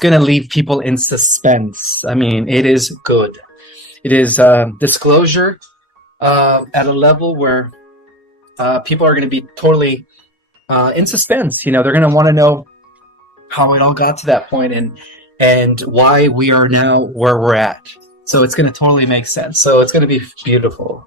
going to leave people in suspense. I mean, it is good. It is disclosure at a level where people are going to be totally in suspense. You know, they're going to want to know how it all got to that point and why we are now where we're at. So it's going to totally make sense. So it's going to be beautiful.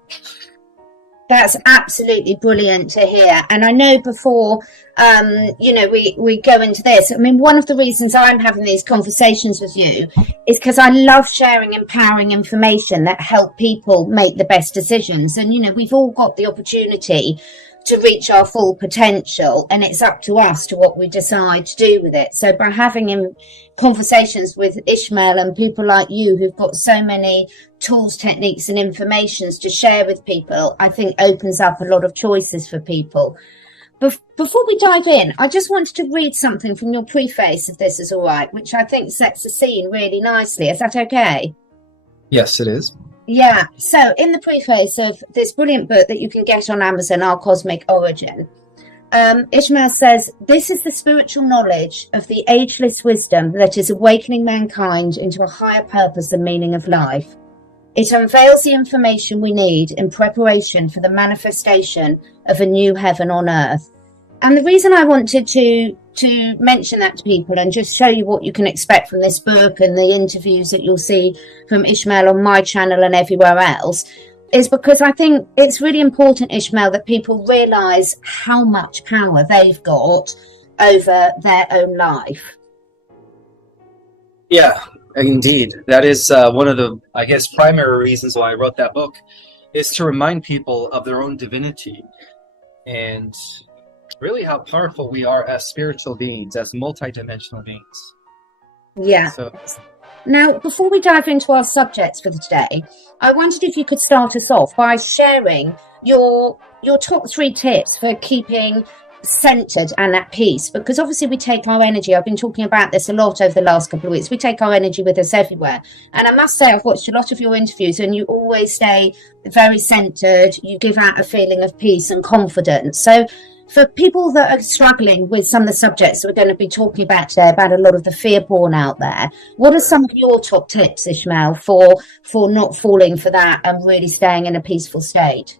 That's absolutely brilliant to hear. And I know before, we go into this, I mean, one of the reasons I'm having these conversations with you is because I love sharing empowering information that help people make the best decisions. And, you know, we've all got the opportunity to reach our full potential, and it's up to us to what we decide to do with it. So by having conversations with Ismael and people like you who've got so many tools, techniques and informations to share with people, I think opens up a lot of choices for people. Before we dive in, I just wanted to read something from your preface, if this is all right, which I think sets the scene really nicely. Is that okay? Yes, it is. Yeah, so in the preface of this brilliant book that you can get on Amazon, Our Cosmic Origin, Ismael says, "This is the spiritual knowledge of the ageless wisdom that is awakening mankind into a higher purpose and meaning of life. It unveils the information we need in preparation for the manifestation of a new heaven on earth." And the reason I wanted to mention that to people and just show you what you can expect from this book and the interviews that you'll see from Ismael on my channel and everywhere else is because I think it's really important, Ismael, that people realize how much power they've got over their own life. Yeah, indeed. That is one of the, I guess, primary reasons why I wrote that book, is to remind people of their own divinity and really how powerful we are as spiritual beings, as multidimensional beings. Yeah. So, now, before we dive into our subjects for today, I wondered if you could start us off by sharing your top 3 tips for keeping centered and at peace, because obviously we take our energy, I've been talking about this a lot over the last couple of weeks, we take our energy with us everywhere. And I must say, I've watched a lot of your interviews and you always stay very centered, you give out a feeling of peace and confidence. So for people that are struggling with some of the subjects that we're going to be talking about today, about a lot of the fear porn out there, what are some of your top tips, Ismael, for not falling for that and really staying in a peaceful state?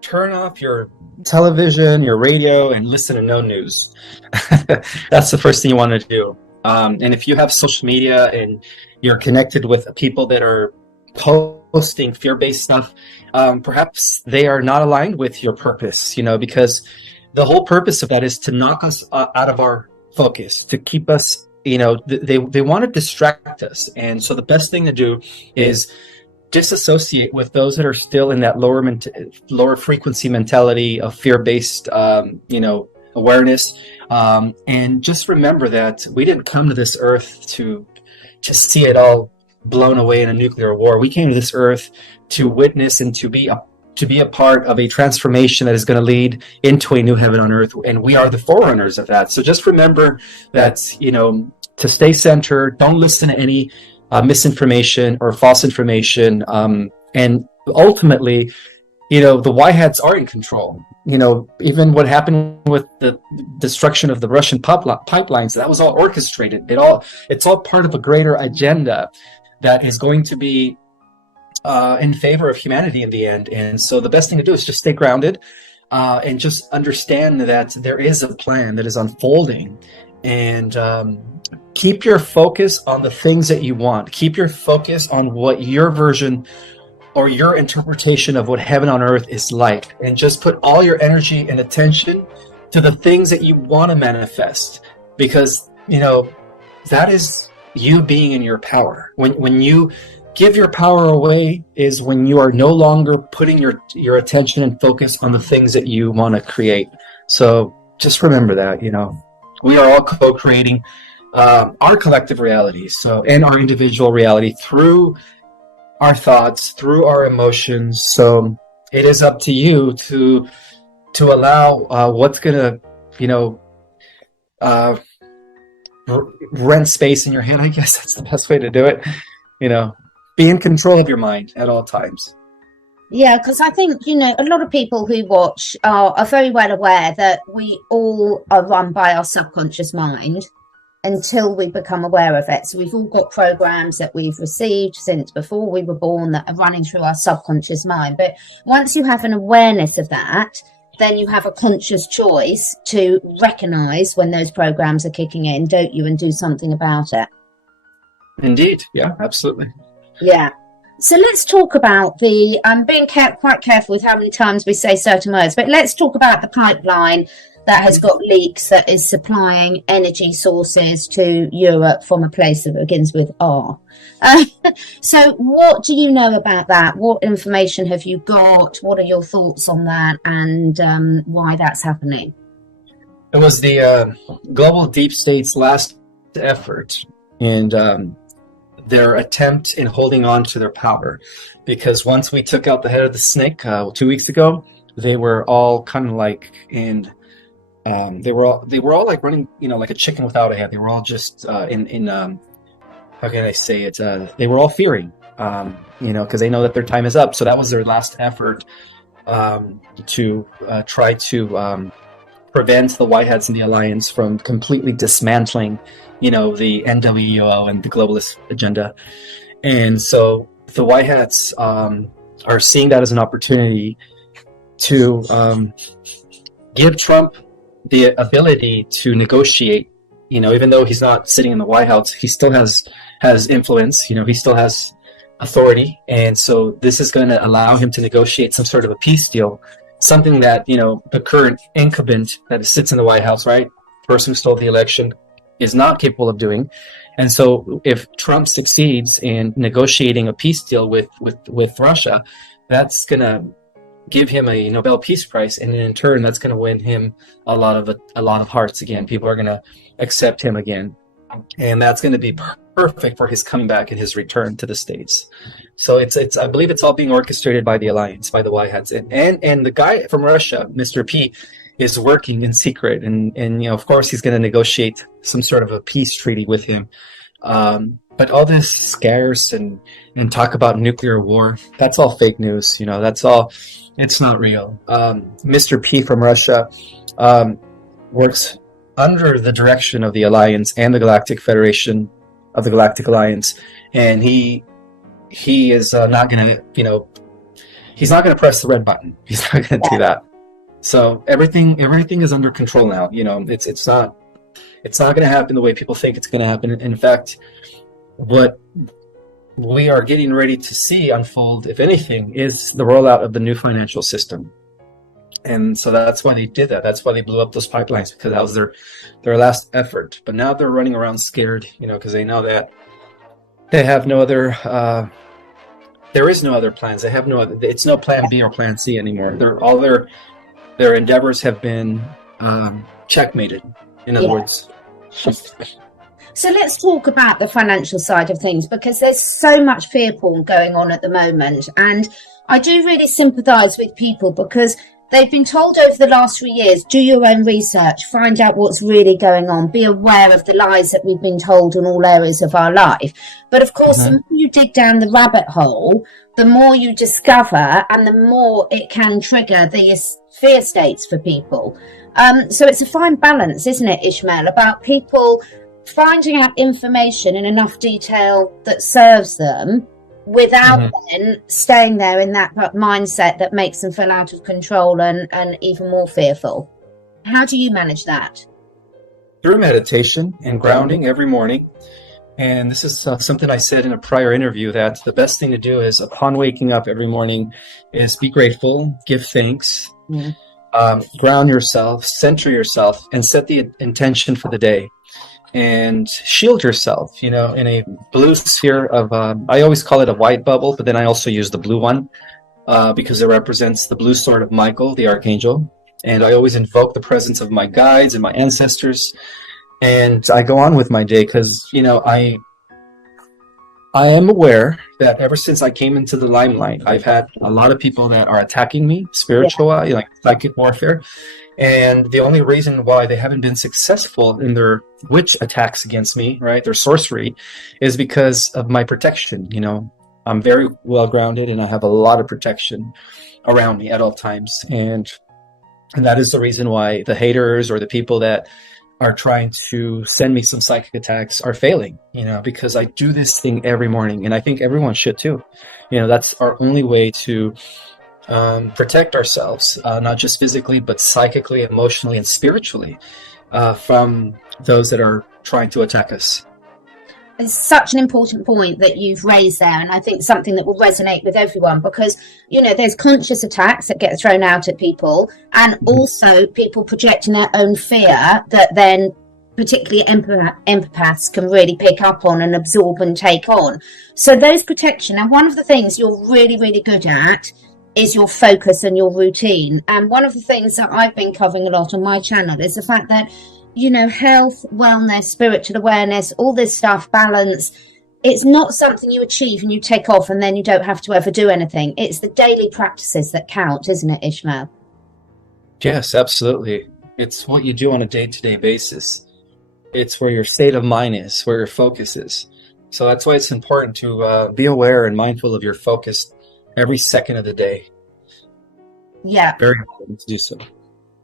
turn off your television, your radio, and listen to no news. That's the first thing you want to do. And if you have social media and you're connected with people that are posting fear-based stuff, perhaps they are not aligned with your purpose, because the whole purpose of that is to knock us out of our focus, to keep us, they want to distract us. And so the best thing to do is disassociate with those that are still in that lower frequency mentality of fear-based, awareness. And just remember that we didn't come to this earth to see it all blown away in a nuclear war. We came to this earth to witness and to be a part of a transformation that is going to lead into a new heaven on earth, and we are the forerunners of that. So just remember that, to stay centered, don't listen to any misinformation or false information, and ultimately, the white hats are in control. Even what happened with the destruction of the Russian pipelines, that was all orchestrated. It's all part of a greater agenda that is going to be in favor of humanity in the end. And so the best thing to do is just stay grounded and just understand that there is a plan that is unfolding, and keep your focus on the things that you want. Keep your focus on what your version or your interpretation of what heaven on earth is like, and just put all your energy and attention to the things that you want to manifest, because that is you being in your power. When you give your power away is when you are no longer putting your attention and focus on the things that you want to create. So just remember that, we are all co-creating our collective reality, and our individual reality through our thoughts, through our emotions. So it is up to you to allow what's gonna, rent space in your head. I guess that's the best way to do it. Be in control of your mind at all times. Yeah, because I think, a lot of people who watch are very well aware that we all are run by our subconscious mind. until we become aware of it. So we've all got programs that we've received since before we were born that are running through our subconscious mind. But once you have an awareness of that, then you have a conscious choice to recognize when those programs are kicking in, don't you, and do something about it. Indeed. Yeah, absolutely. Yeah. So let's talk about the, I'm being quite careful with how many times we say certain words, but let's talk about the pipeline that has got leaks that is supplying energy sources to Europe from a place that begins with R. So what do you know about that? What information have you got? What are your thoughts on that, and why that's happening? It was the global deep state's last effort and their attempt in holding on to their power, because once we took out the head of the snake 2 weeks ago, they were all kind of like in they were all like running, like a chicken without a head. They were all just in how can I say it? They were all fearing, because they know that their time is up. So that was their last effort to try to prevent the White Hats and the Alliance from completely dismantling, the NWO and the globalist agenda. And so the White Hats are seeing that as an opportunity to give Trump the ability to negotiate. Even though he's not sitting in the White House, he still has influence. He still has authority, and so this is going to allow him to negotiate some sort of a peace deal, something that the current incumbent that sits in the White House, right, person who stole the election, is not capable of doing. And so if Trump succeeds in negotiating a peace deal with Russia, that's going to give him a Nobel Peace Prize, and in turn that's going to win him a lot of hearts again. People are going to accept him again, and that's going to be perfect for his coming back and his return to the States. So it's I believe it's all being orchestrated by the Alliance, by the White Hats, and the guy from Russia, Mr. P, is working in secret, and of course he's going to negotiate some sort of a peace treaty with him. But all this scares and talk about nuclear war, that's all fake news. That's all. It's not real. Mr. P from Russia works under the direction of the Alliance and the Galactic Federation of the Galactic Alliance, and he is not going to, he's not going to press the red button. He's not going to do that. So everything is under control now. It's not going to happen the way people think it's going to happen. In fact, what we are getting ready to see unfold, if anything, is the rollout of the new financial system. And so that's why they did that. That's why they blew up those pipelines, because that was their last effort. But now they're running around scared, because they know that they have no other, there is no other plans. They have no other, it's no plan B or plan C anymore. All their endeavors have been checkmated, in other words. So let's talk about the financial side of things, because there's so much fear porn going on at the moment. And I do really sympathise with people, because they've been told over the last 3 years, do your own research, find out what's really going on, be aware of the lies that we've been told in all areas of our life. But of course, the more you dig down the rabbit hole, the more you discover, and the more it can trigger these fear states for people. So it's a fine balance, isn't it, Ismael, about people finding out information in enough detail that serves them without then staying there in that mindset that makes them feel out of control and even more fearful. How do you manage that? Through meditation and grounding every morning. And this is something I said in a prior interview, that the best thing to do is, upon waking up every morning, is be grateful, give thanks, ground yourself, center yourself, and set the intention for the day. And shield yourself, in a blue sphere of, I always call it a white bubble, but then I also use the blue one because it represents the blue sword of Michael, the archangel. And I always invoke the presence of my guides and my ancestors. And I go on with my day because, I am aware that ever since I came into the limelight, I've had a lot of people that are attacking me, spiritual, like psychic warfare. And the only reason why they haven't been successful in their witch attacks against me, right, their sorcery, is because of my protection. I'm very well grounded, and I have a lot of protection around me at all times. And that is the reason why the haters or the people that are trying to send me some psychic attacks are failing, because I do this thing every morning, and I think everyone should too. That's our only way to protect ourselves, not just physically, but psychically, emotionally, and spiritually, from those that are trying to attack us. It's such an important point that you've raised there, and I think something that will resonate with everyone, because there's conscious attacks that get thrown out at people, and also people projecting their own fear that then particularly empaths can really pick up on and absorb and take on. So those protection, and one of the things you're really, really good at is your focus and your routine. And one of the things that I've been covering a lot on my channel is the fact that health, wellness, spiritual awareness, all this stuff, balance, it's not something you achieve and you take off and then you don't have to ever do anything. It's the daily practices that count, isn't it, Ismael? Yes, absolutely. It's what you do on a day-to-day basis. It's where your state of mind is, where your focus is. So that's why it's important to be aware and mindful of your focus every second of the day. Yeah. Very important to do so.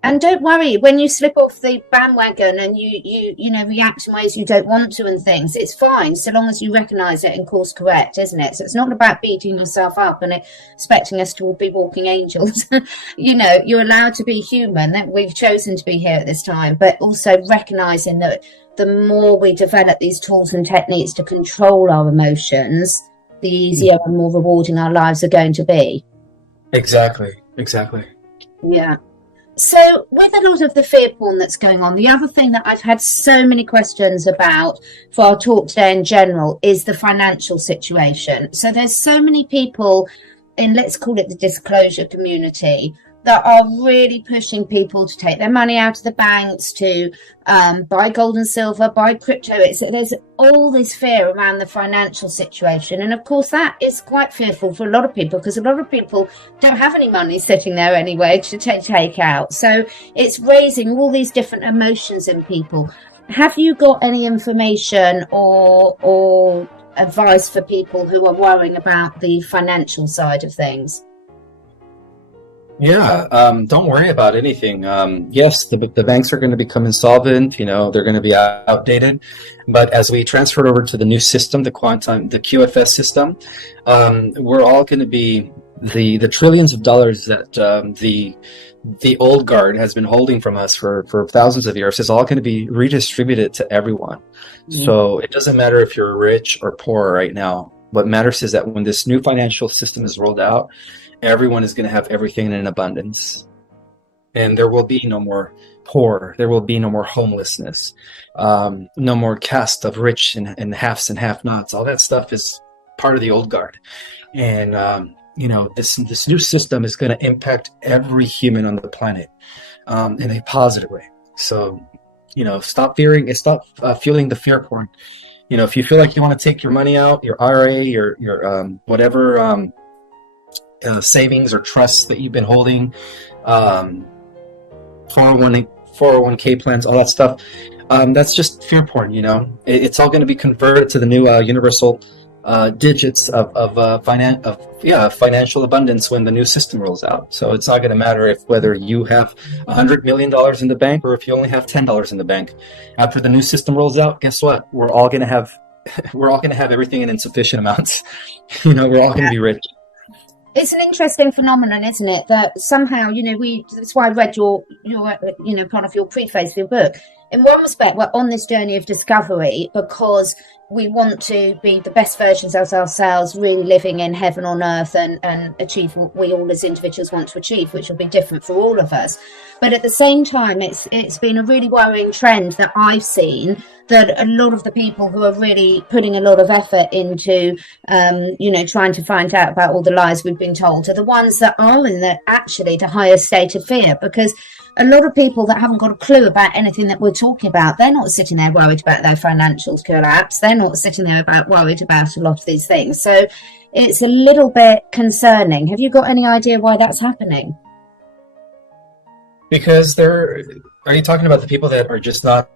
And don't worry, when you slip off the bandwagon and you react in ways you don't want to and things, it's fine, so long as you recognise it and course correct, isn't it? So it's not about beating yourself up and expecting us to all be walking angels. You're allowed to be human, that we've chosen to be here at this time, but also recognising that the more we develop these tools and techniques to control our emotions, the easier and more rewarding our lives are going to be. Exactly. Yeah. So with a lot of the fear porn that's going on, the other thing that I've had so many questions about for our talk today in general is the financial situation. So there's so many people in, let's call it the disclosure community, that are really pushing people to take their money out of the banks, to buy gold and silver, buy crypto. There's all this fear around the financial situation. And of course, that is quite fearful for a lot of people, because a lot of people don't have any money sitting there anyway to take out. So it's raising all these different emotions in people. Have you got any information or advice for people who are worrying about the financial side of things? Yeah, don't worry about anything. Yes, the banks are going to become insolvent, they're going to be outdated. But as we transfer over to the new system, the QFS system, we're all going to be the trillions of dollars that the old guard has been holding from us for thousands of years is all going to be redistributed to everyone. Mm-hmm. So it doesn't matter if you're rich or poor right now. What matters is that when this new financial system is rolled out, everyone is going to have everything in abundance, and there will be no more poor. There will be no more homelessness, no more caste of rich and halves and have-nots. All that stuff is part of the old guard, and this new system is going to impact every human on the planet in a positive way. So stop fearing, stop fueling the fear porn. If you feel like you want to take your money out, your IRA, your whatever savings or trusts that you've been holding, 401k plans, all that stuff, that's just fear porn. It's all going to be converted to the new universal digits of financial abundance when the new system rolls out. So it's not going to matter whether you have $100 million in the bank or if you only have $10 in the bank. After the new system rolls out, guess what? We're all going to have everyththing in insufficient amounts. We're all going to be rich. It's an interesting phenomenon, isn't it? That somehow, that's why I read your part of your preface for your book. In one respect, we're on this journey of discovery because we want to be the best versions of ourselves, really living in heaven on earth and achieve what we all as individuals want to achieve, which will be different for all of us. But at the same time, it's been a really worrying trend that I've seen, that a lot of the people who are really putting a lot of effort into, trying to find out about all the lies we've been told are the ones that are in the highest state of fear, because a lot of people that haven't got a clue about anything that we're talking about, they're not sitting there worried about their financials collapse. They're not sitting there worried about a lot of these things. So it's a little bit concerning. Have you got any idea why that's happening? Because are you talking about the people that are just not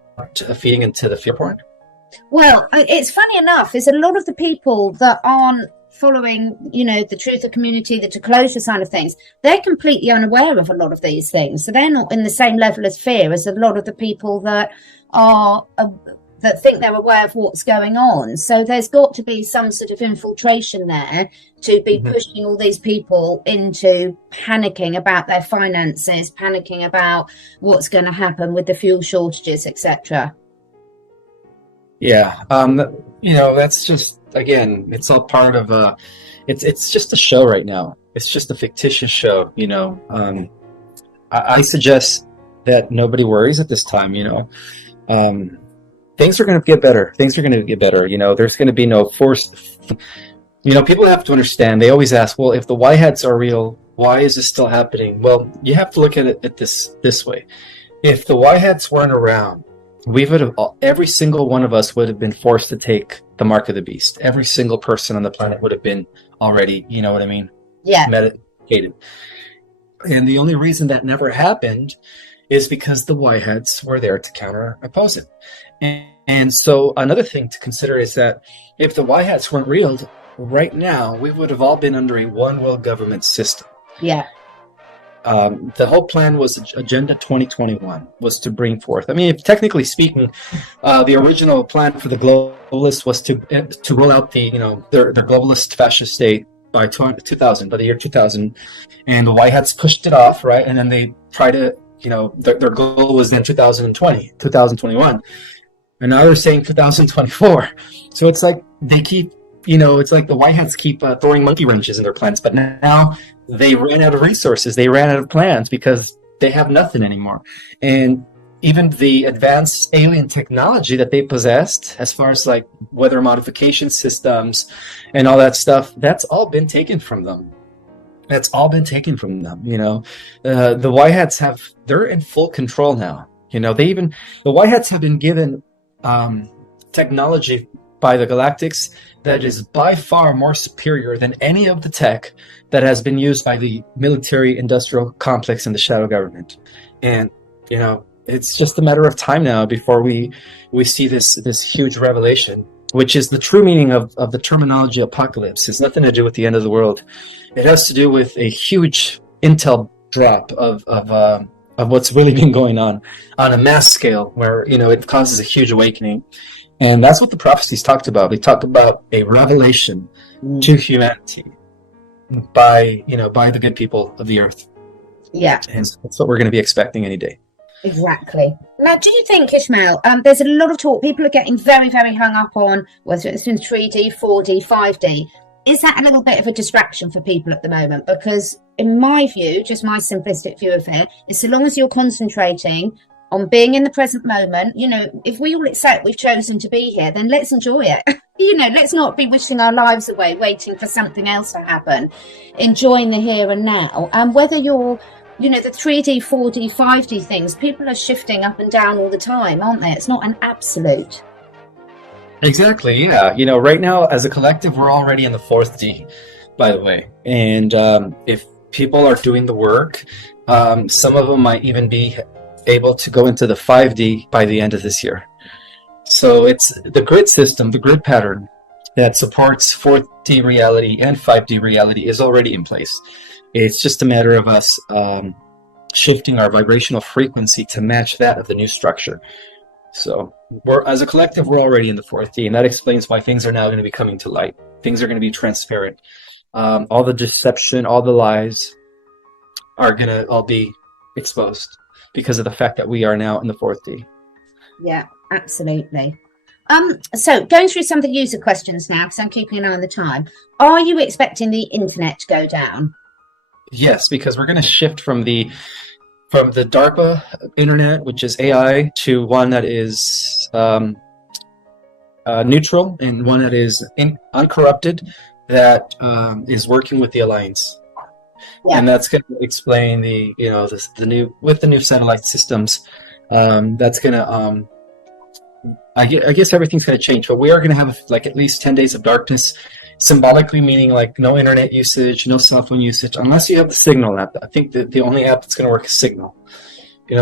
feeding into the fear porn? Well, it's funny enough, is a lot of the people that aren't following, the truth of community, the disclosure side of things, they're completely unaware of a lot of these things. So they're not in the same level of fear as a lot of the people that are that think they're aware of what's going on. So there's got to be some sort of infiltration there to be pushing all these people into panicking about their finances, panicking about what's going to happen with the fuel shortages, etc. Yeah, that's just, again, it's all part of it's just a show right now. It's just a fictitious show. I suggest that nobody worries at this time. Things are going to get better. Things are going to get better. There's going to be no forced. People have to understand. They always ask, well, if the white hats are real, why is this still happening? Well, you have to look at it this way. If the white hats weren't around, every single one of us would have been forced to take the mark of the beast. Every single person on the planet would have been already, you know what I mean? Yeah. Medicated. And the only reason that never happened is because the white hats were there to counter-oppose it. And so another thing to consider is that if the white hats weren't real, right now we would have all been under a one world government system. Yeah. The whole plan was Agenda 2021 was to bring forth. I mean, technically speaking, the original plan for the globalists was to roll out their globalist fascist state by 2000, by the year 2000, and the white hats pushed it off, right? And then they tried to, their goal was then 2021. And now they're saying 2024. So it's like they keep, it's like the white hats keep throwing monkey wrenches in their plans. But now they ran out of resources. They ran out of plans because they have nothing anymore. And even the advanced alien technology that they possessed, as far as like weather modification systems and all that stuff, that's all been taken from them. The white hats they're in full control now. The white hats have been given technology by the Galactics that is by far more superior than any of the tech that has been used by the military industrial complex and the shadow government. And, it's just a matter of time now before we see this huge revelation, which is the true meaning of the terminology apocalypse. It's nothing to do with the end of the world. It has to do with a huge intel drop of what's really been going on a mass scale where, it causes a huge awakening. And that's what the prophecies talked about. They talked about a revelation to humanity by the good people of the earth. Yeah. And so that's what we're going to be expecting any day. Exactly. Now, do you think, Ismael, there's a lot of talk, people are getting very, very hung up on whether it's in 3D, 4D, 5D. Is that a little bit of a distraction for people at the moment? Because in my view, just my simplistic view of it, is so long as you're concentrating on being in the present moment, if we all accept we've chosen to be here, then let's enjoy it. Let's not be wishing our lives away, waiting for something else to happen, enjoying the here and now. And whether you're, the 3D, 4D, 5D things, people are shifting up and down all the time, aren't they? It's not an absolute. Exactly, yeah. Right now, as a collective, we're already in the 4D, by the way. And if people are doing the work, some of them might even be able to go into the 5D by the end of this year. So it's the grid system, the grid pattern that supports 4D reality and 5D reality is already in place. It's just a matter of us shifting our vibrational frequency to match that of the new structure. So as a collective, we're already in the 4D, and that explains why things are now going to be coming to light. Things are going to be transparent. All the deception, all the lies are going to all be exposed because of the fact that we are now in the 4D. Yeah, absolutely. So going through some of the user questions now, because I'm keeping an eye on the time. Are you expecting the internet to go down? Yes, because we're going to shift from the DARPA internet, which is AI, to one that is neutral and one that is uncorrupted, that is working with the Alliance. Yeah. And that's going to explain the new satellite systems. That's going to I guess everything's going to change, but we are going to have at least 10 days of darkness, symbolically meaning no internet usage, no cell phone usage, unless you have the Signal app. I think that the only app that's going to work is Signal.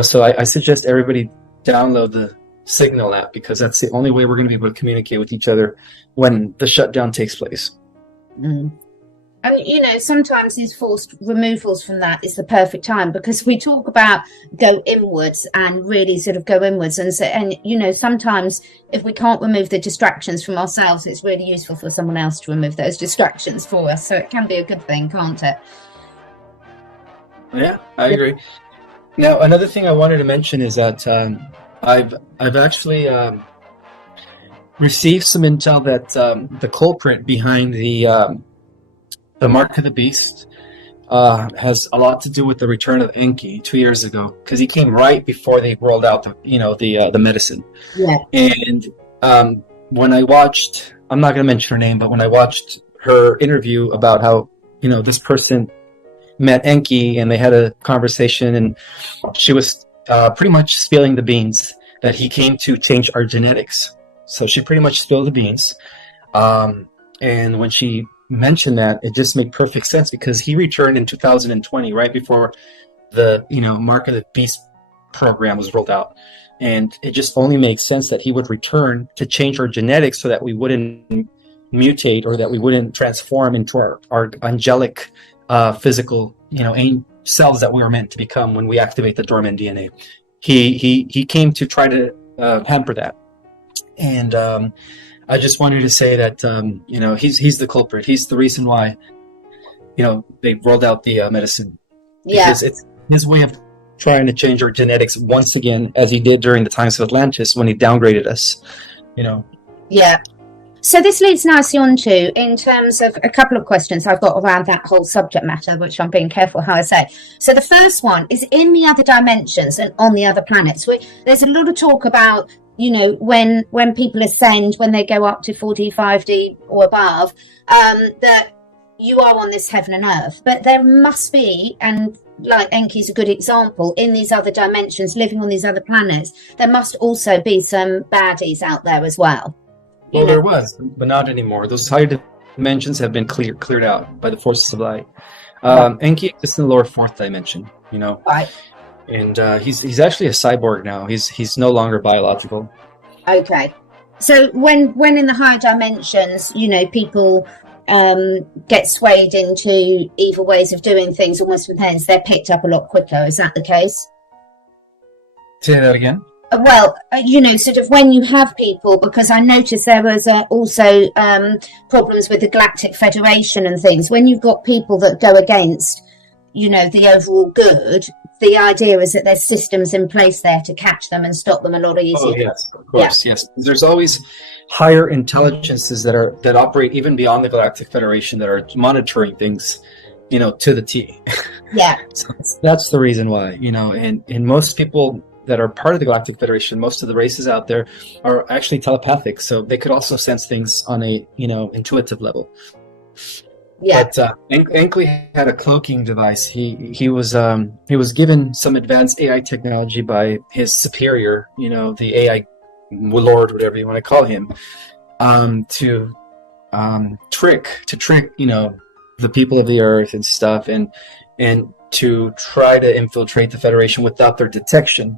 So I suggest everybody download the Signal app, because that's the only way we're going to be able to communicate with each other when the shutdown takes place. And, sometimes these forced removals from that is the perfect time, because we talk about go inwards and really sort of go inwards. And so, sometimes if we can't remove the distractions from ourselves, it's really useful for someone else to remove those distractions for us. So it can be a good thing, can't it? Yeah, I agree. Another thing I wanted to mention is that I've actually received some intel that the culprit behind the Mark of the Beast has a lot to do with the return of Enki 2 years ago, because he came right before they rolled out the medicine. Yeah. And when I watched, I'm not going to mention her name, but when I watched her interview about how this person met Enki and they had a conversation, and she was pretty much spilling the beans that he came to change our genetics. So she pretty much spilled the beans. And when she mentioned that, it just made perfect sense, because he returned in 2020, right before the Mark of the Beast program was rolled out. And it just only makes sense that he would return to change our genetics so that we wouldn't mutate, or that we wouldn't transform into our angelic physical cells that we were meant to become when we activate the dormant DNA. He came to try to hamper that. And I just wanted to say that he's the culprit. He's the reason why they rolled out the medicine. Yeah. Because it's his way of trying to change our genetics once again, as he did during the times of Atlantis when he downgraded us. Yeah. So this leads nicely on to, in terms of a couple of questions I've got around that whole subject matter, which I'm being careful how I say. So the first one is, in the other dimensions and on the other planets, there's a lot of talk about, when people ascend, when they go up to 4D, 5D or above, that you are on this heaven and earth. But there must be, and like Enki's a good example, in these other dimensions, living on these other planets, there must also be some baddies out there as well. Well, there was, but not anymore. Those higher dimensions have been cleared out by the forces of light. Enki exists in the lower fourth dimension, Right. And he's actually a cyborg now. He's no longer biological. Okay. So when in the higher dimensions, people get swayed into evil ways of doing things, almost with hands, they're picked up a lot quicker. Is that the case? Say that again. Well, sort of when you have people, because I noticed there was also problems with the Galactic Federation and things. When you've got people that go against, the overall good, the idea is that there's systems in place there to catch them and stop them a lot easier. Oh, yes, of course, yeah. Yes. There's always higher intelligences that operate even beyond the Galactic Federation, that are monitoring things, to the T. Yeah. So that's the reason why, and most people that are part of the Galactic Federation, most of the races out there are actually telepathic, so they could also sense things on a intuitive level. Yeah. But Enki had a cloaking device. He was given some advanced AI technology by his superior, the AI lord, whatever you want to call him, to trick the people of the earth and stuff, and to try to infiltrate the Federation without their detection.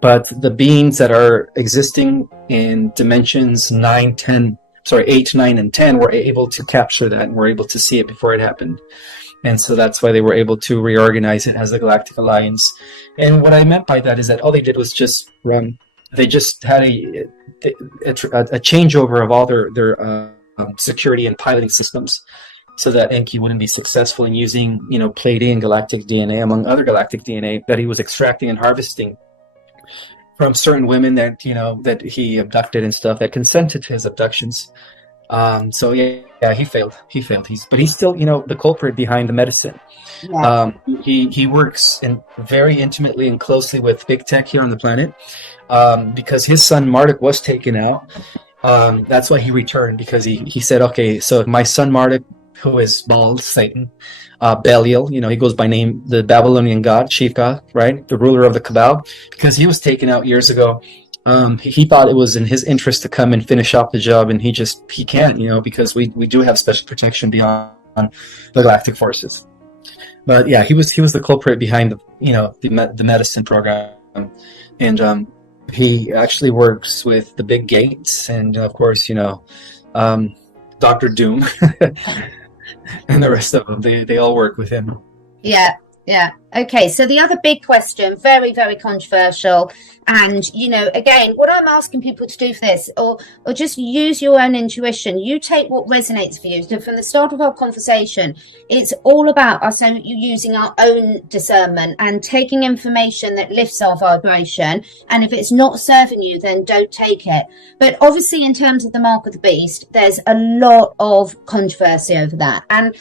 But the beings that are existing in dimensions 8, 9, and 10 were able to capture that, and were able to see it before it happened. And so that's why they were able to reorganize it as the Galactic Alliance. And what I meant by that is that all they did was just run. They just had a changeover of all their security and piloting systems, so that Enki wouldn't be successful in using, Pleiadian galactic DNA, among other galactic DNA that he was extracting and harvesting from certain women that that he abducted and stuff, that consented to his abductions. So yeah, he failed. But he's still, the culprit behind the medicine. Yeah. He works very intimately and closely with big tech here on the planet, because his son Marduk was taken out. That's why he returned, because he said, okay, so my son Marduk, who is Baal, Satan, Belial, he goes by name, the Babylonian god, chief god, right? The ruler of the Cabal, because he was taken out years ago. He thought it was in his interest to come and finish off the job, and he can't, because we do have special protection beyond the galactic forces. But yeah, he was the culprit behind the medicine program, and he actually works with the big gates, and of course, Dr. Doom. and the rest of them, they all work with him. Yeah, yeah. Okay, so the other big question, very, very controversial, and again, what I'm asking people to do for this, or just use your own intuition. You take what resonates for you. So from the start of our conversation, it's all about us using our own discernment and taking information that lifts our vibration. And if it's not serving you, then don't take it. But obviously, in terms of the mark of the beast, there's a lot of controversy over that. And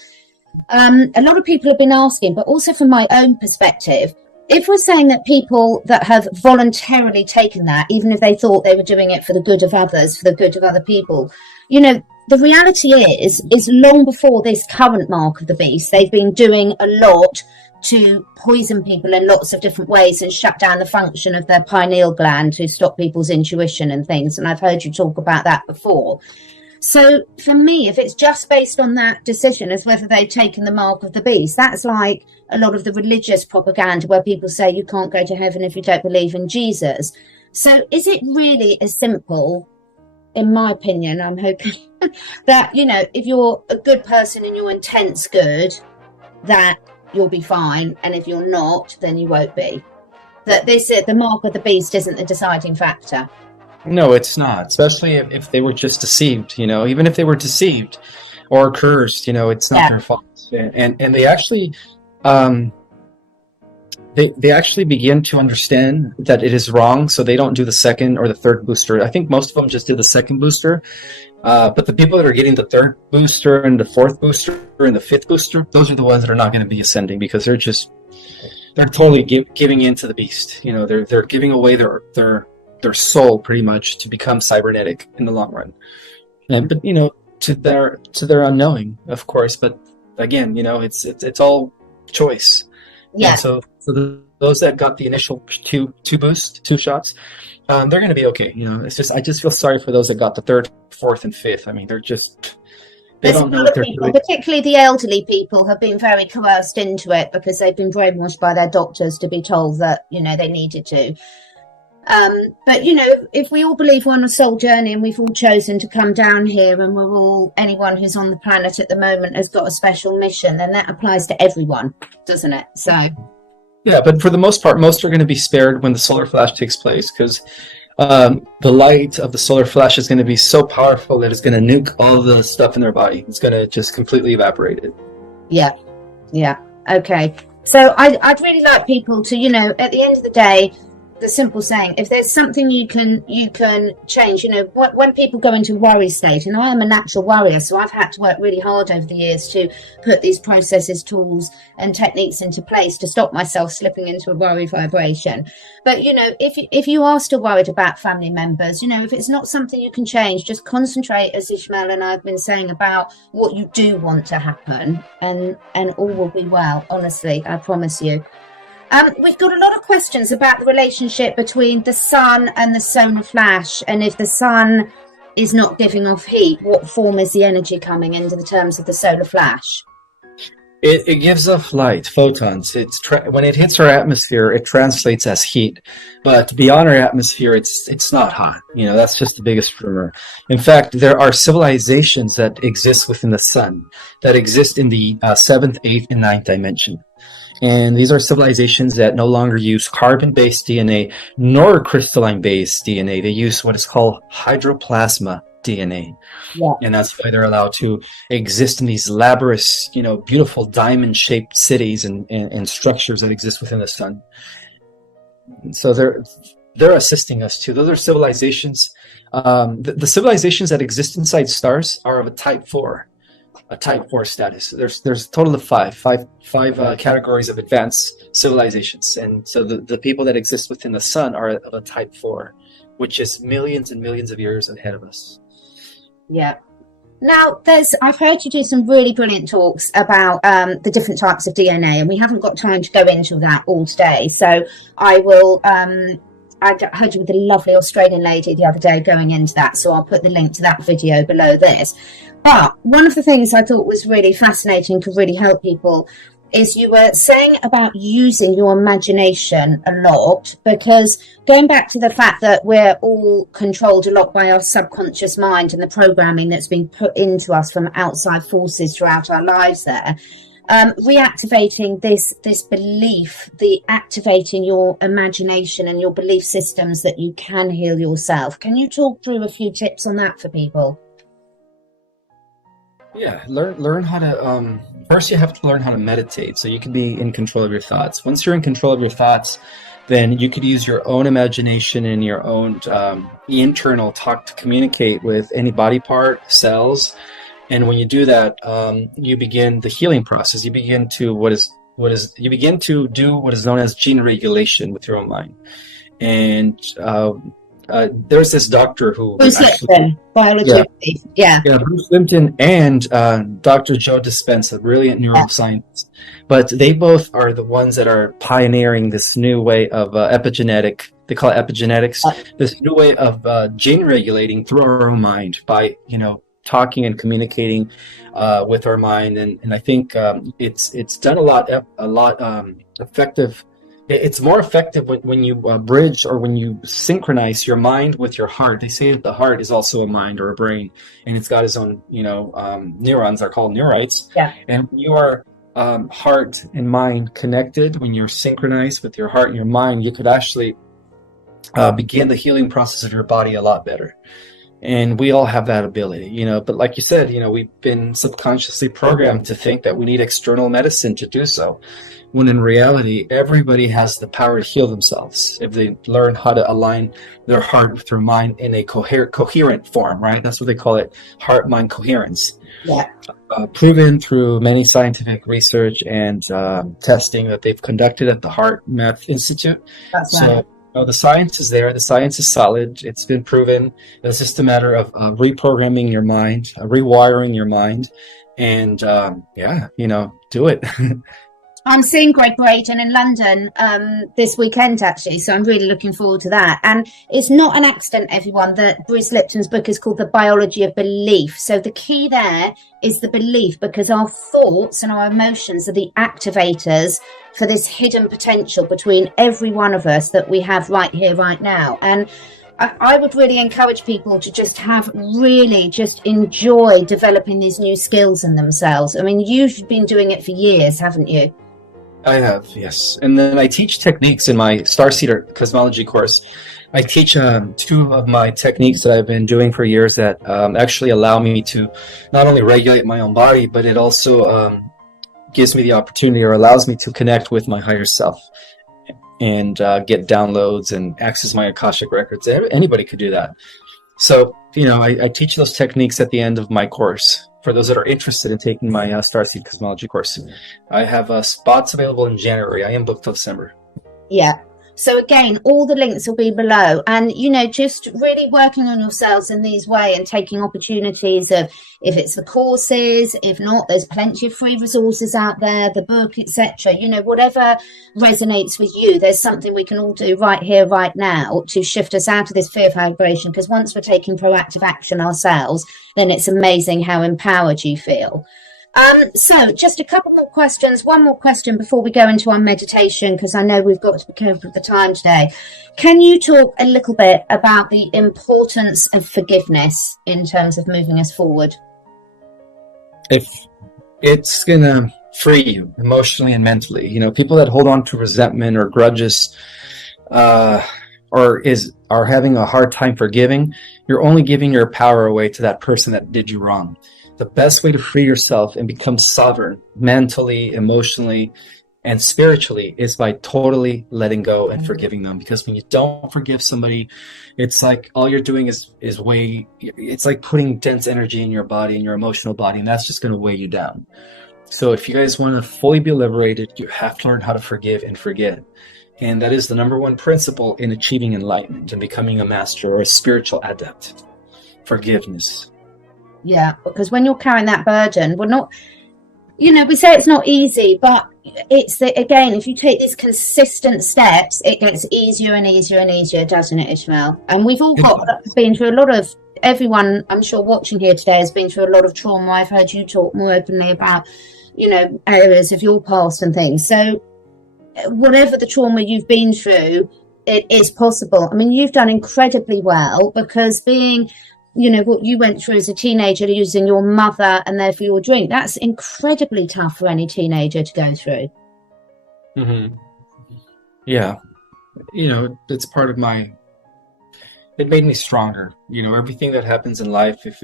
a lot of people have been asking, but also from my own perspective, if we're saying that people that have voluntarily taken that, even if they thought they were doing it for the good of others, for the good of other people, the reality is long before this current mark of the beast, they've been doing a lot to poison people in lots of different ways and shut down the function of their pineal gland to stop people's intuition and things. And I've heard you talk about that before. So for me, if it's just based on that decision as whether they've taken the mark of the beast, that's like a lot of the religious propaganda where people say you can't go to heaven if you don't believe in Jesus. So is it really as simple, in my opinion, I'm hoping, that, if you're a good person and your intent's good, that you'll be fine. And if you're not, then you won't be. That the mark of the beast isn't the deciding factor. No, it's not, especially if they were just deceived, even if they were deceived or cursed, it's not their fault. And they actually, they actually begin to understand that it is wrong, so they don't do the second or the third booster. I think most of them just do the second booster, but the people that are getting the third booster and the fourth booster and the fifth booster, those are the ones that are not going to be ascending, because they're totally giving in to the beast. They're giving away their soul pretty much to become cybernetic in the long run. But to their unknowing, of course. But again, it's all choice. Yeah. And so those that got the initial two shots, they're going to be okay. It's just, I just feel sorry for those that got the third, fourth, and fifth. I mean, they don't know what they're doing. Particularly the elderly people have been very coerced into it because they've been brainwashed by their doctors to be told that they needed to. But if we all believe we're on a soul journey and we've all chosen to come down here, and anyone who's on the planet at the moment has got a special mission, then that applies to everyone, doesn't it? So yeah, but for the most part, most are going to be spared when the solar flash takes place, because the light of the solar flash is going to be so powerful that it's going to nuke all the stuff in their body. It's going to just completely evaporate it. Yeah. Okay, so I'd really like people to, at the end of the day, the simple saying, if there's something you can change, when people go into worry state, and I am a natural worrier, so I've had to work really hard over the years to put these processes, tools and techniques into place to stop myself slipping into a worry vibration. But if you are still worried about family members, if it's not something you can change, just concentrate, as Ismael and I have been saying, about what you do want to happen, and all will be well. Honestly, I promise you. We've got a lot of questions about the relationship between the sun and the solar flash, and if the sun is not giving off heat, what form is the energy coming into the terms of the solar flash? It gives off light, photons. When it hits our atmosphere, it translates as heat. But beyond our atmosphere, it's not hot. That's just the biggest rumor. In fact, there are civilizations that exist within the sun, that exist in the 7th, 8th, and 9th dimension. And these are civilizations that no longer use carbon-based DNA nor crystalline-based DNA. They use what is called hydroplasma DNA. Yeah. And that's why they're allowed to exist in these laborious, beautiful diamond-shaped cities and structures that exist within the sun. So they're assisting us too. Those are civilizations. The civilizations that exist inside stars are of a type 4. A type 4 status. There's a total of five categories of advanced civilizations, and so the people that exist within the sun are of a type 4, which is millions and millions of years ahead of us. Yeah. Now, I've heard you do some really brilliant talks about the different types of DNA, and we haven't got time to go into that all today. So I will. I heard you with a lovely Australian lady the other day going into that, so I'll put the link to that video below this. But one of the things I thought was really fascinating, could really help people, is you were saying about using your imagination a lot, because going back to the fact that we're all controlled a lot by our subconscious mind and the programming that's been put into us from outside forces throughout our lives there, reactivating this belief, the activating your imagination and your belief systems that you can heal yourself. Can you talk through a few tips on that for people? Yeah, learn how to first you have to learn how to meditate so you can be in control of your thoughts. Once you're in control of your thoughts, then you could use your own imagination and your own internal talk to communicate with any body part, cells. And when you do that, you begin the healing process. You begin to you begin to do what is known as gene regulation with your own mind. And there's this doctor who Bruce Lipton, biology. Yeah, Bruce Lipton and Dr. Joe Dispenza, brilliant neuroscientists. But they both are the ones that are pioneering this new way of epigenetic. They call it epigenetics. This new way of gene regulating through our own mind by talking and communicating with our mind, and I think it's done a lot effective. It's more effective when you bridge or when you synchronize your mind with your heart. They say that the heart is also a mind or a brain, and it's got its own neurons are called neurites. Yeah. And when you are heart and mind connected, when you're synchronized with your heart and your mind, you could actually begin the healing process of your body a lot better. And we all have that ability, but like you said, we've been subconsciously programmed to think that we need external medicine to do so. When in reality, everybody has the power to heal themselves if they learn how to align their heart with their mind in a coherent form, right? That's what they call it, heart-mind coherence. Yeah. Proven through many scientific research and testing that they've conducted at the Heart Math Institute. That's right. The science is there. The science is solid. It's been proven. It's just a matter of reprogramming your mind, rewiring your mind, and do it. I'm seeing Greg Braden in London this weekend, actually, so I'm really looking forward to that. And it's not an accident, everyone, that Bruce Lipton's book is called The Biology of Belief. So the key there is the belief, because our thoughts and our emotions are the activators for this hidden potential between every one of us that we have right here, right now. And I would really encourage people to just enjoy developing these new skills in themselves. I mean, you've been doing it for years, haven't you? I have, yes. And then I teach techniques in my Starseeder cosmology course. I teach two of my techniques that I've been doing for years that actually allow me to not only regulate my own body, but it also gives me the opportunity or allows me to connect with my higher self and get downloads and access my Akashic records. Anybody could do that. So, I teach those techniques at the end of my course. For those that are interested in taking my Starseed Cosmology course, I have spots available in January. I am booked till December. Yeah. So again, all the links will be below, and just really working on yourselves in these ways and taking opportunities of, if it's the courses, if not, there's plenty of free resources out there, the book, etc. Whatever resonates with you, there's something we can all do right here, right now, to shift us out of this fear vibration. Because once we're taking proactive action ourselves, then it's amazing how empowered you feel. So just a couple more questions. One more question before we go into our meditation, because I know we've got to be careful of the time today. Can you talk a little bit about the importance of forgiveness in terms of moving us forward? If it's going to free you emotionally and mentally, people that hold on to resentment or grudges are having a hard time forgiving, you're only giving your power away to that person that did you wrong. The best way to free yourself and become sovereign mentally, emotionally, and spiritually is by totally letting go and forgiving them. Because when you don't forgive somebody, it's like all you're doing is it's like putting dense energy in your body, in your emotional body, and that's just going to weigh you down. So if you guys want to fully be liberated, you have to learn how to forgive and forget. And that is the number one principle in achieving enlightenment and becoming a master or a spiritual adept. Forgiveness. Yeah, because when you're carrying that burden, we're not, we say it's not easy, but it's again, if you take these consistent steps, it gets easier and easier and easier, doesn't it, Ismael? And we've all been through a lot of, everyone I'm sure watching here today has been through a lot of trauma. I've heard you talk more openly about you know, areas of your past and things. So whatever the trauma you've been through, it is possible. I mean, you've done incredibly well, because being, you know, what you went through as a teenager, using your mother and therefore your drink, that's incredibly tough for any teenager to go through. Mm-hmm. Yeah. You know, it's part of it made me stronger. You know, everything that happens in life, if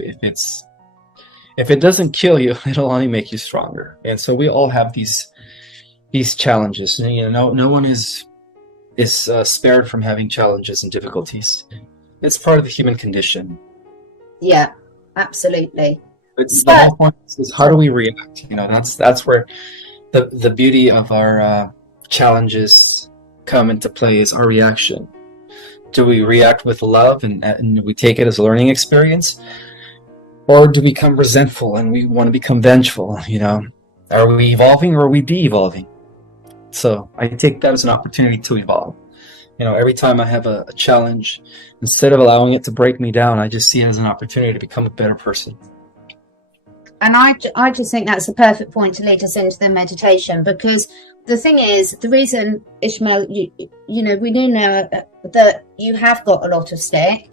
it doesn't kill you, it'll only make you stronger. And so we all have these challenges. And, you know, no one is spared from having challenges and difficulties. It's part of the human condition. Yeah, absolutely. But the whole point is, how do we react? You know, that's where the beauty of our challenges come into play, is our reaction. Do we react with love and we take it as a learning experience? Or do we become resentful and we want to become vengeful? You know, are we evolving or are we de-evolving? So I take that as an opportunity to evolve. You know, every time I have a challenge, instead of allowing it to break me down, I just see it as an opportunity to become a better person. And I just think that's the perfect point to lead us into the meditation, because the thing is, the reason, Ismael, you know, we do know that you have got a lot of stick.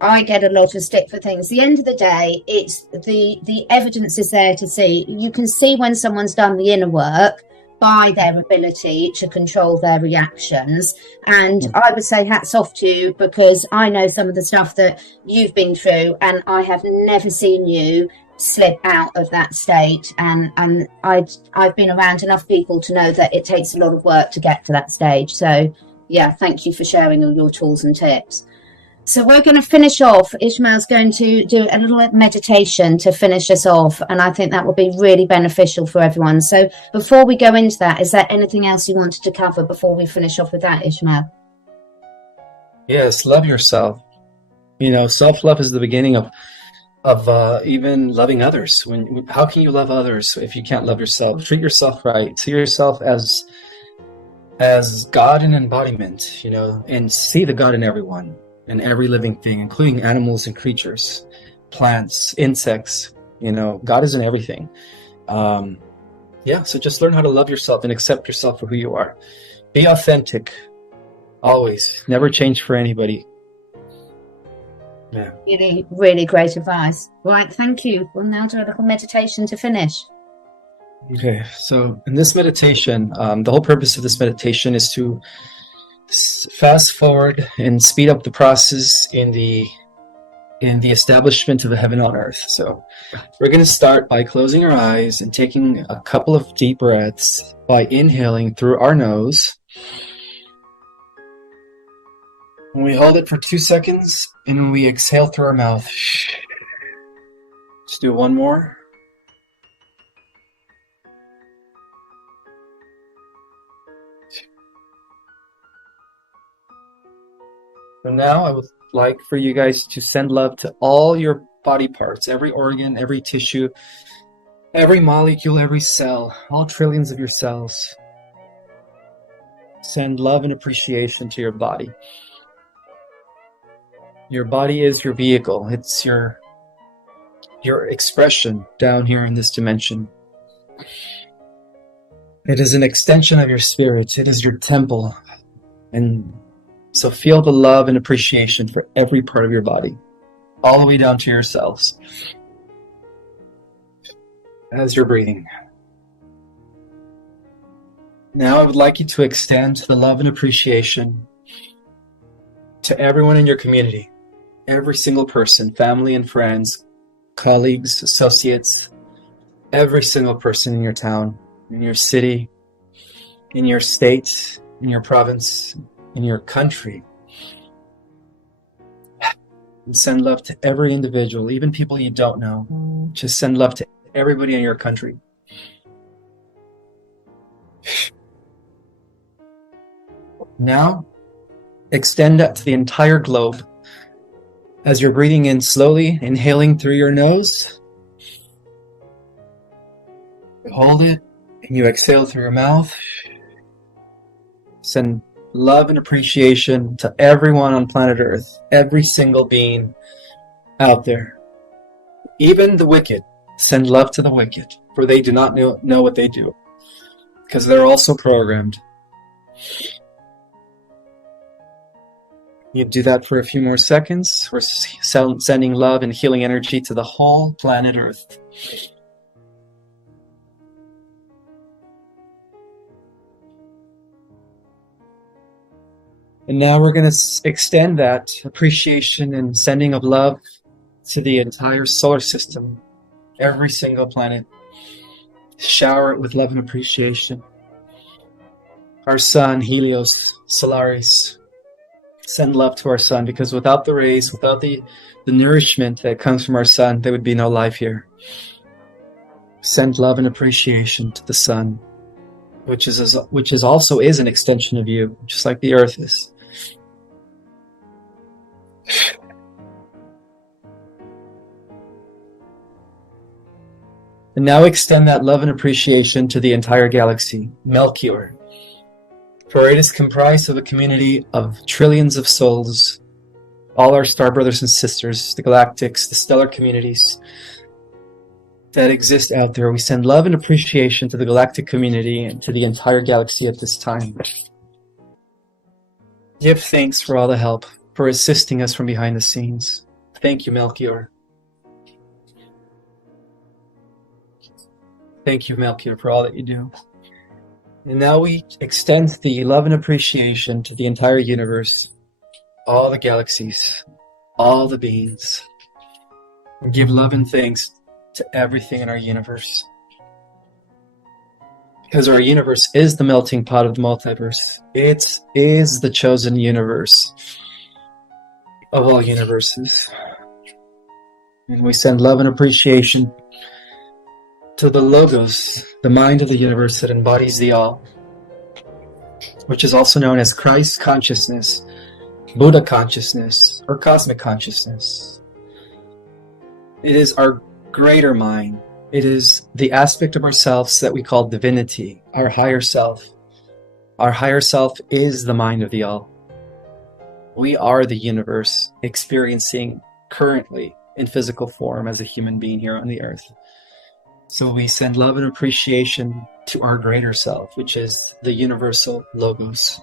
I get a lot of stick for things. At the end of the day, it's the evidence is there to see. You can see when someone's done the inner work by their ability to control their reactions. And I would say hats off to you, because I know some of the stuff that you've been through, and I have never seen you slip out of that state, and I've been around enough people to know that it takes a lot of work to get to that stage. So yeah, thank you for sharing all your tools and tips. So we're going to finish off. Ismael's going to do a little meditation to finish us off, and I think that will be really beneficial for everyone. So before we go into that, is there anything else you wanted to cover before we finish off with that, Ismael? Yes, love yourself. You know, self-love is the beginning of even loving others. How can you love others if you can't love yourself? Treat yourself right. See yourself as God in embodiment, you know, and see the God in everyone and every living thing, including animals and creatures, plants, insects. You know, God is in everything. Yeah, so just learn how to love yourself and accept yourself for who you are. Be authentic, always. Never change for anybody. Yeah. Really, really great advice. Right, thank you. We'll now do a little meditation to finish. Okay, so in this meditation, the whole purpose of this meditation is to fast forward and speed up the process in the establishment of a heaven on earth. So we're going to start by closing our eyes and taking a couple of deep breaths by inhaling through our nose. And we hold it for 2 seconds, and we exhale through our mouth. Let's do one more. So now I would like for you guys to send love to all your body parts, every organ, every tissue, every molecule, every cell, all trillions of your cells. Send love and appreciation to your body. Your body is your vehicle. It's your expression down here in this dimension. It is an extension of your spirit. It is your temple. And so feel the love and appreciation for every part of your body, all the way down to your cells, as you're breathing. Now I would like you to extend the love and appreciation to everyone in your community, every single person, family and friends, colleagues, associates, every single person in your town, in your city, in your state, in your province, in your country. And send love to every individual, even people you don't know. Just send love to everybody in your country. Now, extend that to the entire globe. As you're breathing in slowly, inhaling through your nose, hold it, and you exhale through your mouth. Send love and appreciation to everyone on planet Earth, every single being out there, even the wicked, Send love to the wicked, for they do not know what they do, because they're also programmed. You do that for a few more seconds. We're sending love and healing energy to the whole planet Earth. And now we're going to extend that appreciation and sending of love to the entire solar system, every single planet. Shower it with love and appreciation. Our sun, Helios, Solaris. Send love to our sun, because without the rays, without the nourishment that comes from our sun, there would be no life here. Send love and appreciation to the sun, which is also an extension of you, just like the earth is. And now extend that love and appreciation to the entire galaxy, Melchior. For it is comprised of a community of trillions of souls, all our star brothers and sisters, the galactics, the stellar communities that exist out there. We send love and appreciation to the galactic community and to the entire galaxy at this time. Give thanks for all the help, for assisting us from behind the scenes. Thank you, Melchior. Thank you, Melchior, for all that you do. And now we extend the love and appreciation to the entire universe, all the galaxies, all the beings. And give love and thanks to everything in our universe. Because our universe is the melting pot of the multiverse. It is the chosen universe of all universes. And we send love and appreciation to the Logos, the mind of the universe that embodies the all, which is also known as Christ consciousness, Buddha consciousness, or cosmic consciousness. It is our greater mind. It is the aspect of ourselves that we call divinity, our higher self. Our higher self is the mind of the all. We are the universe experiencing currently in physical form as a human being here on the earth. So we send love and appreciation to our greater self, which is the universal Logos.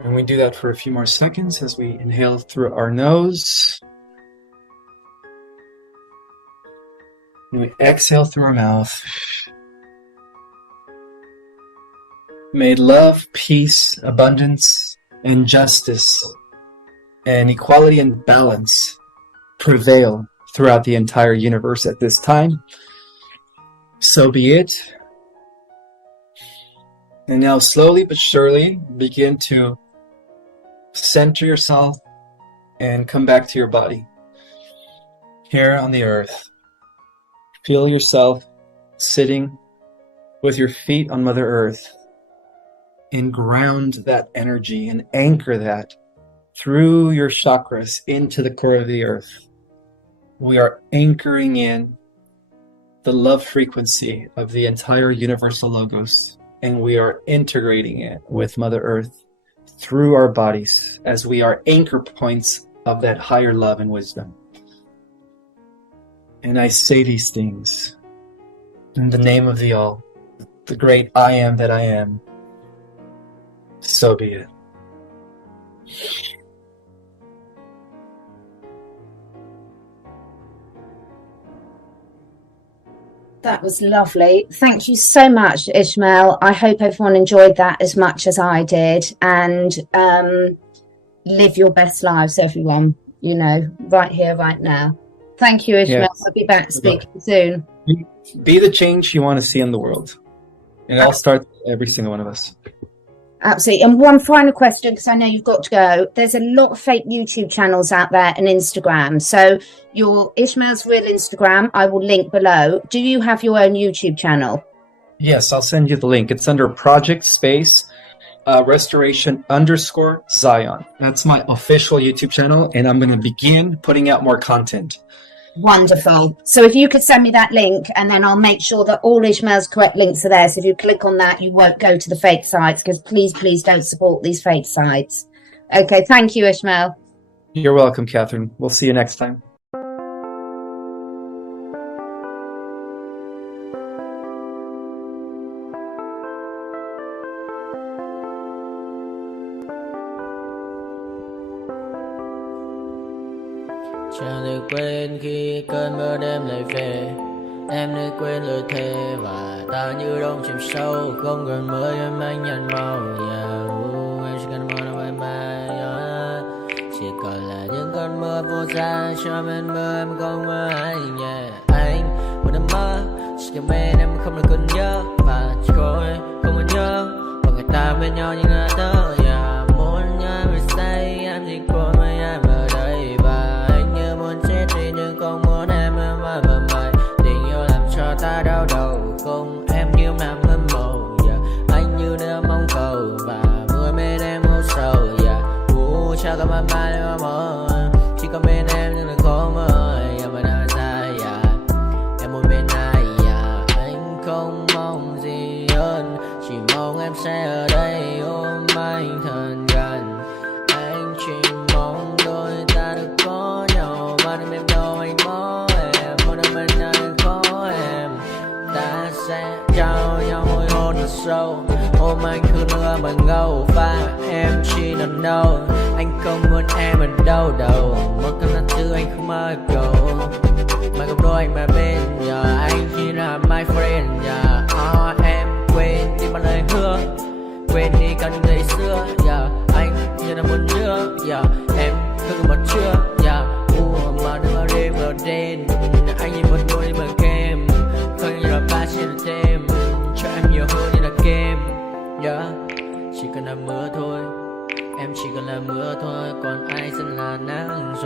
And we do that for a few more seconds as we inhale through our nose. And we exhale through our mouth. May love, peace, abundance, and justice, and equality and balance prevail throughout the entire universe at this time. So be it. And now slowly but surely begin to center yourself and come back to your body. Here on the earth, feel yourself sitting with your feet on Mother Earth, and ground that energy and anchor that through your chakras into the core of the earth. We are anchoring in the love frequency of the entire universal Logos, and we are integrating it with Mother Earth through our bodies as we are anchor points of that higher love and wisdom. And I say these things in the name of the all, the great I am that I am. So be it. That was lovely. Thank you so much, Ismael. I hope everyone enjoyed that as much as I did. And live your best lives, everyone, right here, right now. Thank you, Ismael. Yes. I'll be back speaking soon. Be the change you want to see in the world. And I'll start with every single one of us. Absolutely. And one final question, because I know you've got to go. There's a lot of fake YouTube channels out there and Instagram. So your Ismael's real Instagram, I will link below. Do you have your own YouTube channel? Yes, I'll send you the link. It's under Project Space Restoration_Zion. That's my official YouTube channel, and I'm going to begin putting out more content. Wonderful. So if you could send me that link, and then I'll make sure that all Ismael's correct links are there. So if you click on that, you won't go to the fake sites, because please don't support these fake sites. Okay, thank you, Ismael. You're welcome, Catherine. We'll see you next time. Chẳng được quên khi cơn mưa đêm lại về, em đã quên lời thề và ta như đông chìm sâu, không còn mơ em anh nhận màu. Em chỉ cần mơ đâu em mai, chỉ còn là những cơn mưa vô giá cho bên mơ em không mơ anh. Anh một đêm mơ chỉ cần bên em không được cần nhớ và chỉ có em không còn nhớ và người ta bên nhau như ngã tớ. Muốn nhớ về say em chỉ có mấy em ở đây và anh như muốn chết đi nhưng không muốn em mãi và mãi. Tình yêu làm cho ta đau đầu, không em như nằm hâm mộ. Anh như đứa mong cầu và mưa bên em hô sầu. Chào các bạn mai em mơ, chỉ có bên em nhưng là khó mơ. Em ở nơi dài, em muốn bên ai. Anh không mong gì hơn, chỉ mong em sẽ ở đây ôm anh thật gần. Anh chỉ mong đôi ta được có nhau mà đêm em đâu anh có em. Một đêm bên anh có em, ta sẽ trao nhau môi hôn thật sâu, ôm anh cứ mưa bằng ngâu và em chỉ nằm đâu. Anh không muốn em ở đâu đâu, một cơn gió thứ anh không mơ cầu mà không đôi anh mà bên giờ anh chỉ là my friend. Em quên đi bao lời hứa, quên đi cả những ngày xưa. Anh như là muốn nhớ, em cứ một chưa. Mà đêm ở đêm anh nhìn một đôi mà kem, không như là ba trên thêm cho em nhiều hơn như là kem. Chỉ cần là mưa thôi, em chỉ cần là mưa thôi, còn ai sẽ là nắng rồi.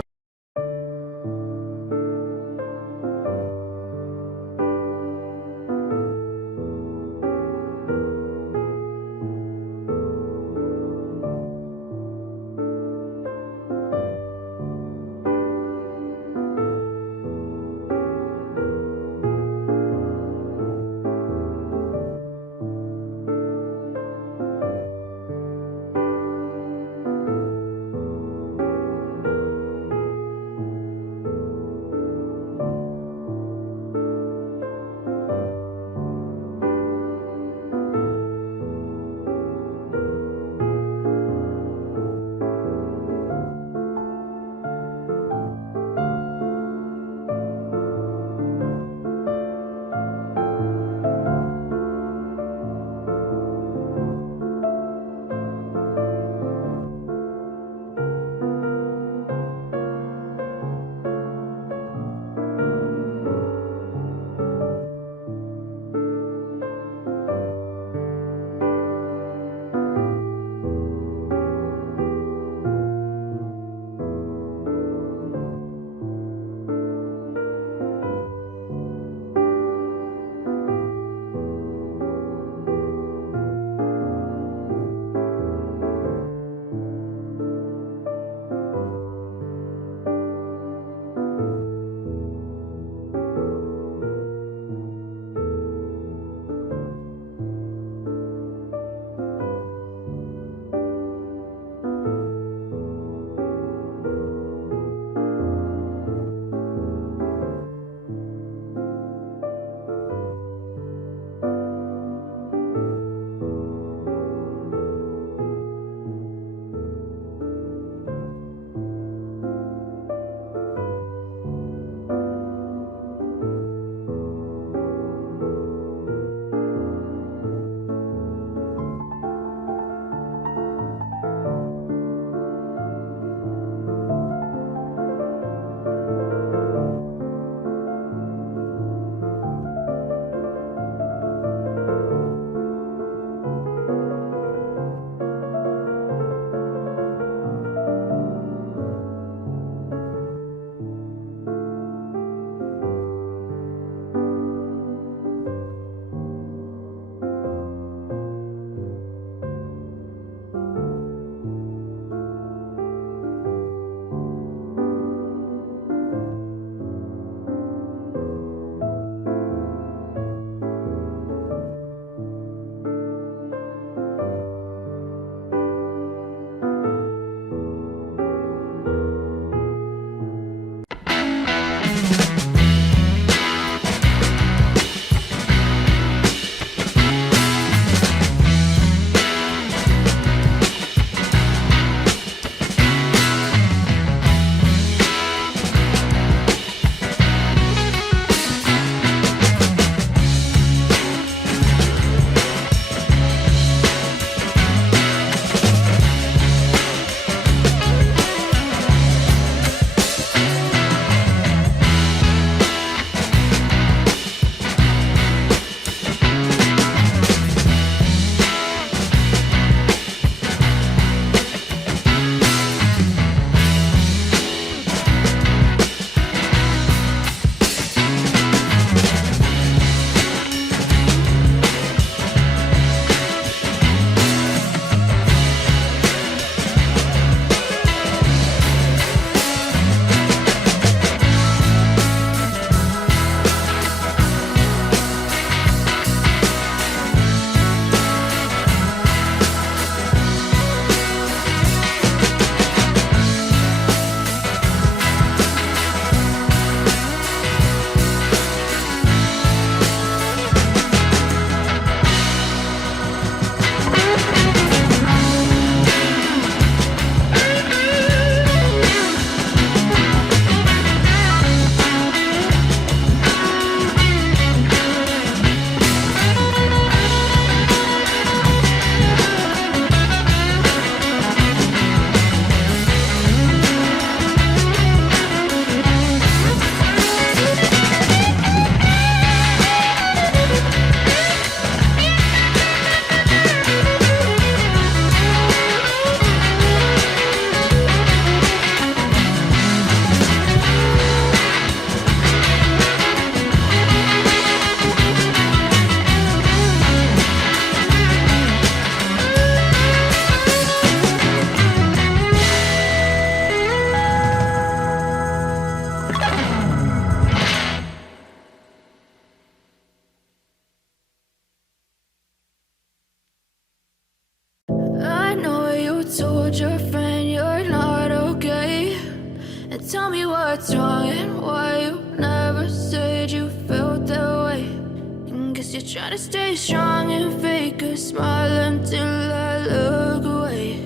Tell me what's wrong and why you never said you felt that way. And guess you're trying to stay strong and fake a smile until I look away.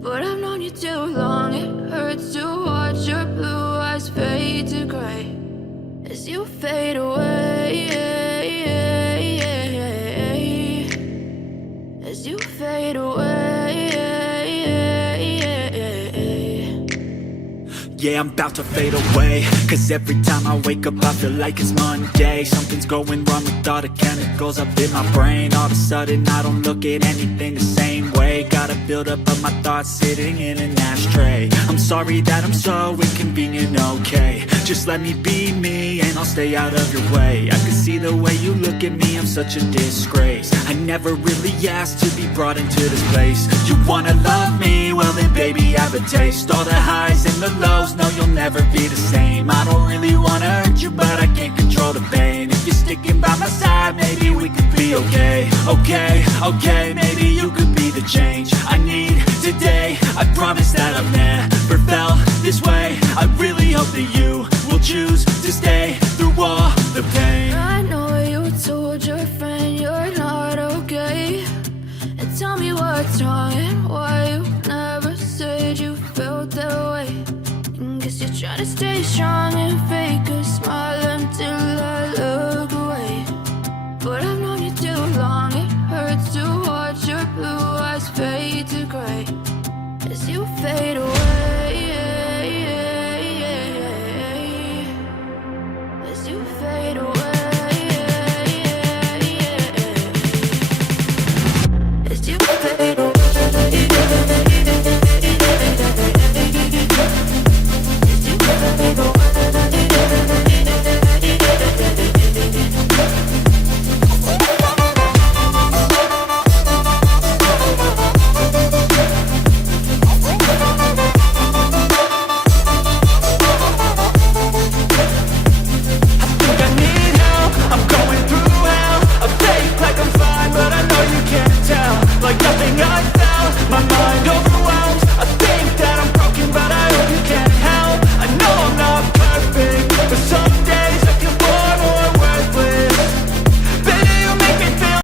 But I've known you too long, it hurts to watch your blue eyes fade to gray as you fade away, as you fade away. Yeah, I'm about to fade away, cause every time I wake up I feel like it's Monday. Something's going wrong with all the chemicals up in my brain. All of a sudden I don't look at anything the same way. Got a buildup of my thoughts sitting in an ashtray. I'm sorry that I'm so inconvenient, okay. Just let me be me and I'll stay out of your way. I can see the way you look at me, I'm such a disgrace. I never really asked to be brought into this place. You wanna love me? Well then baby have a taste. All the highs and the lows, no you'll never be the same. I don't really wanna hurt you but I can't control the pain. If you're sticking by my side maybe we could be okay. Okay, maybe you could be the change I need today. I promise that I've never felt this way. I really hope that you will choose to stay through all the pain. I know you told your friend you're not okay. And tell me what's wrong and why you never said you felt that way. And guess you're trying to stay strong and fake